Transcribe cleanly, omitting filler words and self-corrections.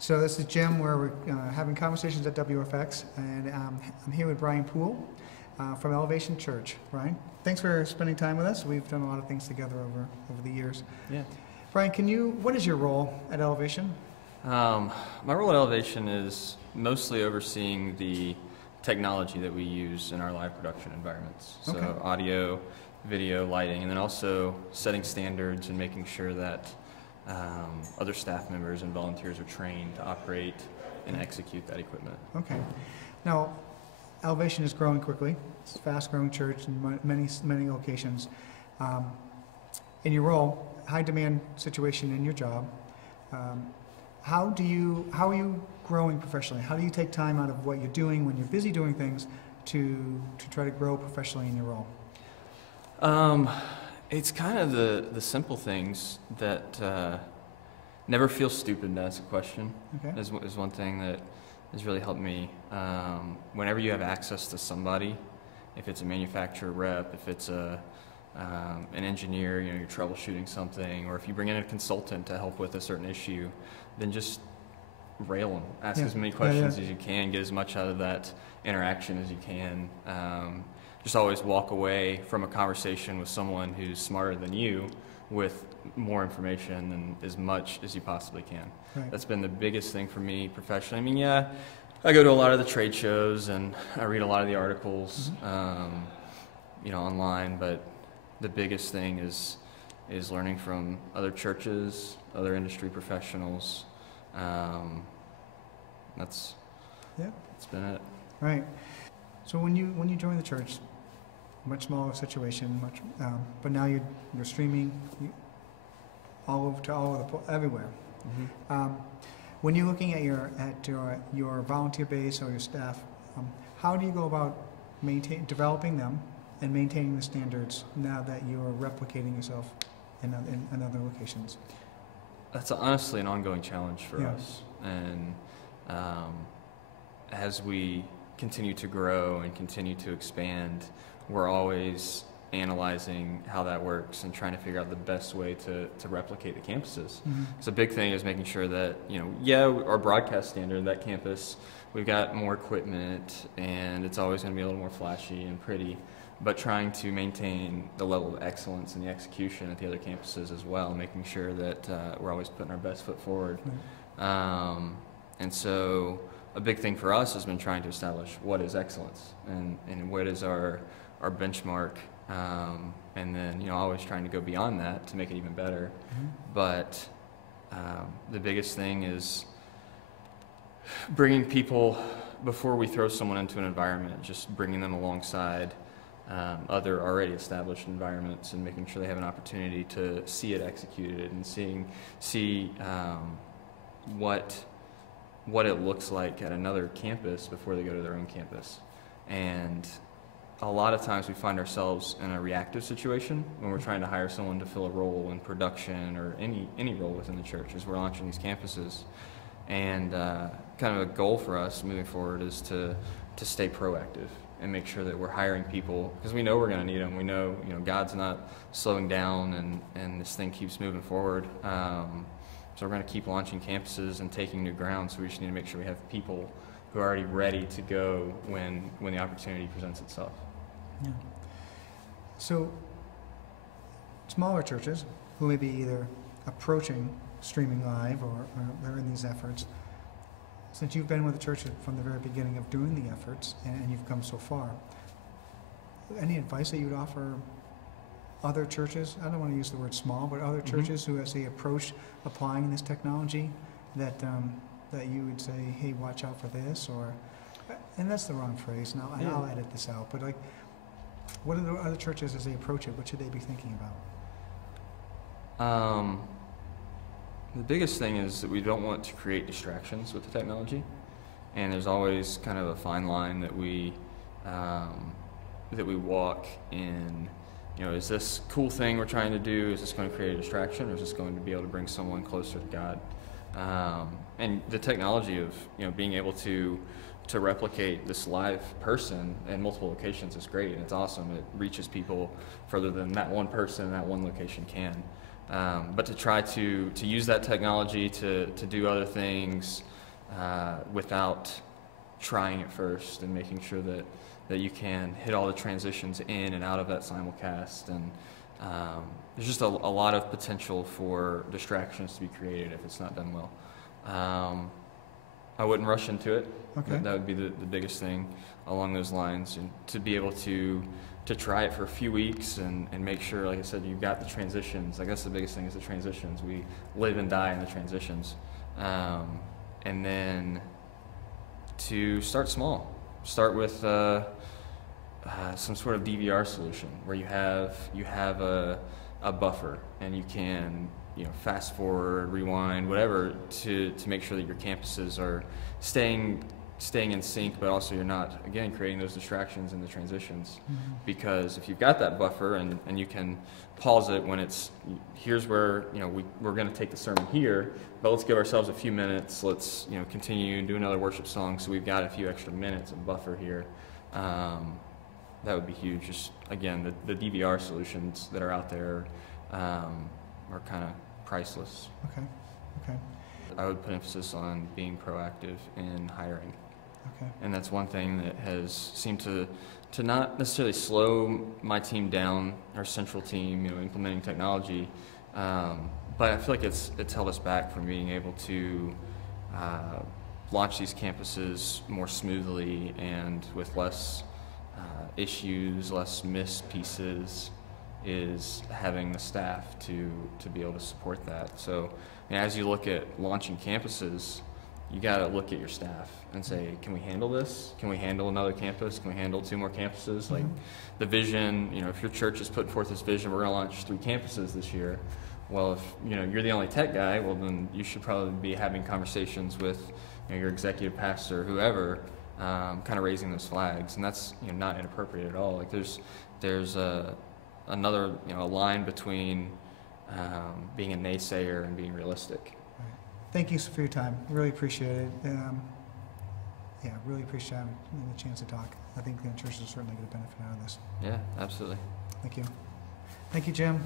So this is Jim, where we're having conversations at WFX, and I'm here with Brian Poole from Elevation Church. Brian, thanks for spending time with us. We've done a lot of things together over the years. Yeah. Brian, what is your role at Elevation? My role at Elevation is mostly overseeing the technology that we use in our live production environments. So Okay. audio, video, lighting, and then also setting standards and making sure that other staff members and volunteers are trained to operate and execute that equipment. Okay. Now, Elevation is growing quickly. It's a fast-growing church in many locations. In your role, high-demand situation in your job, how are you growing professionally? How do you take time out of what you're doing when you're busy doing things to try to grow professionally in your role? It's kind of the simple things that never feel stupid to ask a question. Okay. is one thing that has really helped me. Whenever you have access to somebody, if it's a manufacturer rep, if it's an engineer, you're troubleshooting something, or if you bring in a consultant to help with a certain issue, then just rail them. Ask as many questions as you can, get as much out of that interaction as you can. Just always walk away from a conversation with someone who's smarter than you with more information and as much as you possibly can. Right. That's been the biggest thing for me professionally. I mean, I go to a lot of the trade shows and I read a lot of the articles, online, but the biggest thing is learning from other churches, other industry professionals. That's been it. Right. So when you joined the church, much smaller situation, but now you're streaming everywhere. Mm-hmm. When you're looking at your volunteer base or your staff, how do you go about developing them and maintaining the standards now that you're replicating yourself in other locations? That's honestly an ongoing challenge for Yeah. us, and as we continue to grow and continue to expand, we're always analyzing how that works and trying to figure out the best way to replicate the campuses. Mm-hmm. So a big thing is making sure that, our broadcast standard, that campus, we've got more equipment and it's always going to be a little more flashy and pretty, but trying to maintain the level of excellence in the execution at the other campuses as well, making sure that we're always putting our best foot forward. Right. And so a big thing for us has been trying to establish what is excellence and what is our benchmark, and then always trying to go beyond that to make it even better. Mm-hmm. But the biggest thing is bringing people, before we throw someone into an environment, just bringing them alongside other already established environments and making sure they have an opportunity to see it executed and see what it looks like at another campus before they go to their own campus. And a lot of times we find ourselves in a reactive situation when we're trying to hire someone to fill a role in production or any role within the church as we're launching these campuses. And kind of a goal for us moving forward is to stay proactive and make sure that we're hiring people, because we know we're going to need them. We know, God's not slowing down and this thing keeps moving forward. So we're going to keep launching campuses and taking new ground, so we just need to make sure we have people who are already ready to go when the opportunity presents itself. Yeah. So smaller churches who may be either approaching streaming live or they're in these efforts, since you've been with the church from the very beginning of doing the efforts and you've come so far, any advice that you would offer other churches? I don't want to use the word small, but other churches who, as they approach applying this technology, that you would say, hey, watch out for this, and that's the wrong phrase, and I'll edit this out, but what are the other churches as they approach it? What should they be thinking about? The biggest thing is that we don't want to create distractions with the technology, and there's always kind of a fine line that we walk in. Is this cool thing we're trying to do, is this going to create a distraction, or is this going to be able to bring someone closer to God? And the technology of being able to replicate this live person in multiple locations is great, and it's awesome. It reaches people further than that one person in that one location can. But to try to use that technology to do other things without trying it first and making sure that you can hit all the transitions in and out of that simulcast. And there's just a lot of potential for distractions to be created if it's not done well. I wouldn't rush into it. Okay. That would be the biggest thing along those lines, and to be able to try it for a few weeks and make sure, like I said, you've got the transitions. I guess the biggest thing is the transitions. We live and die in the transitions. And then to start small. Start with some sort of DVR solution where you have a buffer, and you can fast forward, rewind, whatever, to make sure that your campuses are staying in sync, but also you're not, again, creating those distractions in the transitions. Mm-hmm. Because if you've got that buffer and you can pause it when it's, here's where, we're going to take the sermon here, but let's give ourselves a few minutes, let's, continue and do another worship song, so we've got a few extra minutes of buffer here. That would be huge. Just, again, the DVR solutions that are out there are kind of priceless. Okay. I would put emphasis on being proactive in hiring. Okay. And that's one thing that has seemed to not necessarily slow my team down, our central team, implementing technology, but I feel like it's held us back from being able to launch these campuses more smoothly and with less issues, less missed pieces, is having the staff to be able to support that. So as you look at launching campuses, you got to look at your staff and say, can we handle this? Can we handle another campus? Can we handle 2 more campuses? Mm-hmm. Like the vision, if your church is putting forth this vision, we're going to launch 3 campuses this year. Well, if you're the only tech guy, well then you should probably be having conversations with your executive pastor, whoever, kind of raising those flags, and that's not inappropriate at all. Like there's another a line between being a naysayer and being realistic. Thank you for your time. Really appreciate it. Really appreciate having the chance to talk. I think the church is certainly going to benefit out of this. Yeah, absolutely. Thank you. Thank you, Jim.